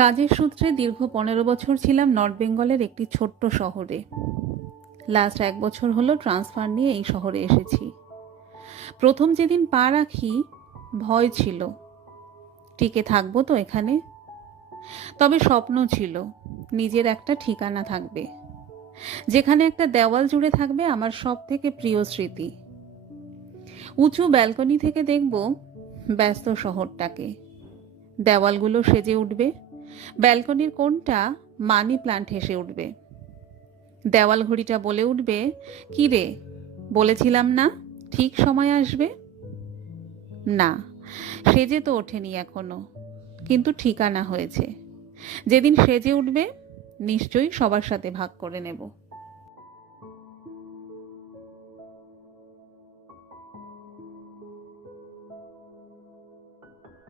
কাজের সূত্রে দীর্ঘ 15 বছর ছিলাম নর্থ বেঙ্গলের একটি ছোট্ট শহরে। লাস্ট 1 বছর হলো ট্রান্সফার নিয়ে এই শহরে এসেছি। প্রথম যেদিন পা রাখি ভয় ছিল, টিকে থাকবো তো এখানে। তবে স্বপ্ন ছিল নিজের একটা ঠিকানা থাকবে, যেখানে একটা দেওয়াল জুড়ে থাকবে আমার সব থেকে প্রিয় স্মৃতি। উঁচু ব্যালকনি থেকে দেখব ব্যস্ত শহরটাকে। দেওয়ালগুলো সেজে উঠবে, ব্যালকনির কোণটা মানি প্লান্ট হেসে উঠবে। দেওয়াল ঘড়িটা বলে উঠবে, কি রে, বলেছিলাম না ঠিক সময় আসবে। না, সেজে তো ওঠেনি এখনো, কিন্তু ঠিকানা হয়েছে। যেদিন সেজে উঠবে নিশ্চয়ই সবার সাথে ভাগ করে নেব।